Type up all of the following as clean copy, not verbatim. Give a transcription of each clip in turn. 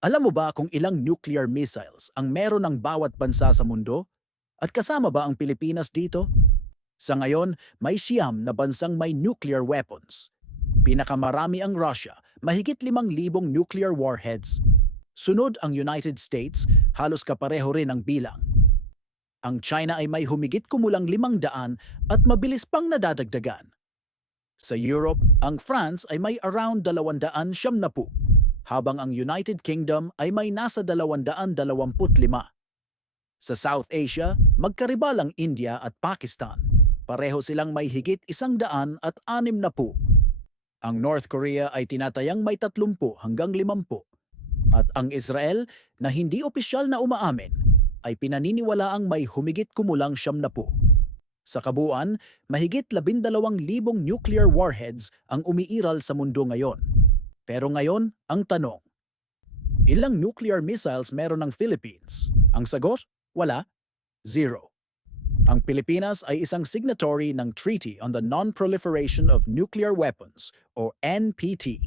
Alam mo ba kung ilang nuclear missiles ang meron ng bawat bansa sa mundo? At kasama ba ang Pilipinas dito? Sa ngayon, may siyam na bansang may nuclear weapons. Pinakamarami ang Russia, mahigit 5,000 nuclear warheads. Sunod ang United States, halos kapareho rin ang bilang. Ang China ay may humigit kumulang 500 at mabilis pang nadadagdagan. Sa Europe, ang France ay may around 270, habang ang United Kingdom ay may nasa 225. Sa South Asia, magkaribal ang India at Pakistan. Pareho silang may higit 160. Ang North Korea ay tinatayang may 30 hanggang 50. At ang Israel, na hindi opisyal na umaamin, ay pinaniniwalaang may humigit kumulang 70. Sa kabuuan, mahigit 12,000 nuclear warheads ang umiiral sa mundo ngayon. Pero ngayon, ang tanong, ilang nuclear missiles meron ng Philippines? Ang sagot, wala, zero. Ang Pilipinas ay isang signatory ng Treaty on the Non-Proliferation of Nuclear Weapons o NPT,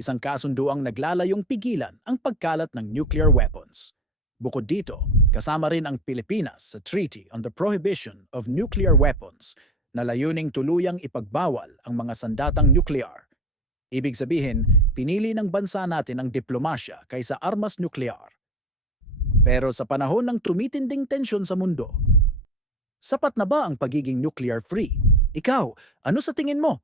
isang kasunduang naglalayong pigilan ang pagkalat ng nuclear weapons. Bukod dito, kasama rin ang Pilipinas sa Treaty on the Prohibition of Nuclear Weapons na layuning tuluyang ipagbawal ang mga sandatang nuklear. Ibig sabihin, pinili ng bansa natin ang diplomasya kaysa armas nuklear. Pero sa panahon ng tumitinding tensyon sa mundo, sapat na ba ang pagiging nuclear-free? Ikaw, ano sa tingin mo?